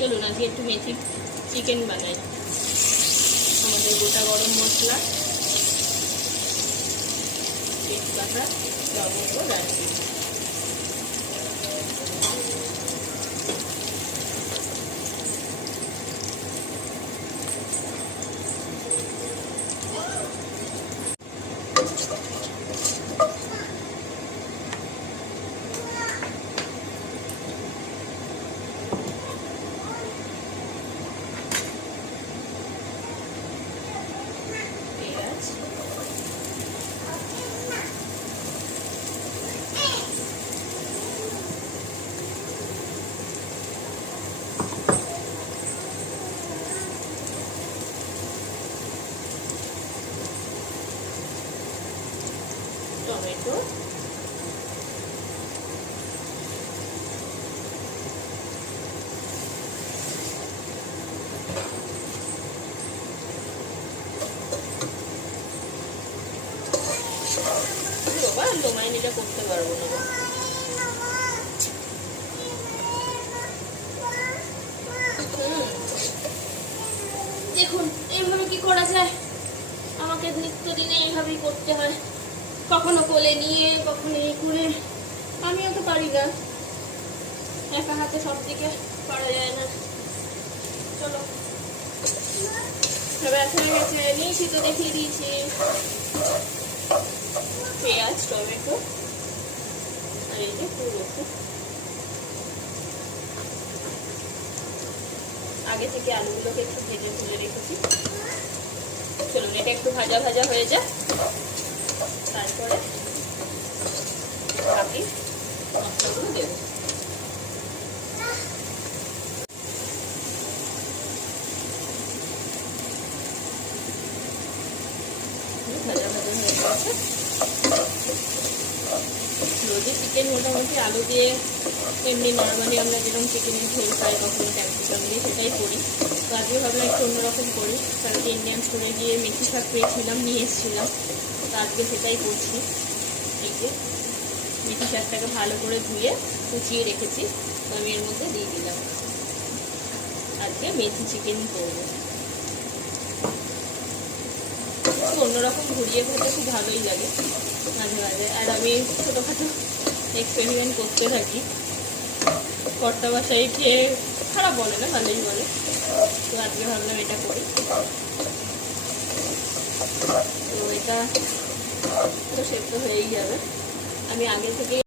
চলুন আজকে একটু মেথি চিকেন বানাই। আমাদের গোটা গরম মশলা, তেজপাতা, লবঙ্গ, দারচিনি। টমেটো, বাবা লোমাইনিটা করতে পারবো না। দেখুন এইভাবে কি করা যায়, আমাকে নিত্যদিনে এইভাবেই করতে হয়, কখনো কোলে নিয়ে কখনো এই করে। আমিও তো পারি না, একা হাতে সব দিকে পারা যায় না। চলো ব্যথা হয়ে গেছে, নিয়েছি তো দেখিয়ে দিয়েছি। পেঁয়াজ, টমেটো আর এই যে ফুলকপি, আগে থেকে আলুগুলোকে একটু ভেজে তুলে রেখেছি। চলুন এটা একটু ভাজা ভাজা হয়ে যায়, তারপরে বাকি মশলাগুলো দেবো। ভাজা ভাজা হয়ে গেছে। রোজে চিকেন মোটামুটি আলু দিয়ে এমনি নর্মালি আমরা যেরকম চিকেনের ঝোল খাই, কখনো ক্যাপসিকাম দিয়ে সেটাই করি। তো আজকে ভাবলাম একটু অন্যরকম করি, কালকে ইন্ডিয়ান স্টোরে গিয়ে মেথি শাক পেয়েছিলাম, নিয়ে এসেছিলাম। তো আজকে সেটাই করছি। এই যে মেথি শাকটাকে ভালো করে ধুয়ে কুচিয়ে রেখেছি, তো আমি এর মধ্যে দিয়ে দিলাম। আজকে মেথি চিকেন করবো, অন্যরকম ঘুরিয়ে খেতে খুব ভালোই লাগে মাঝে মাঝে। আর আমি ছোটোখাটো এক্সপেরিমেন্ট করতে থাকি, কর্তা বাসায় খেয়ে খারাপ বলে না, ভালোই বলে। তো আজকে ভাবলাম এটা করি। তো এটা তো সেদ্ধ হয়েই যাবে। আমি আগে থেকে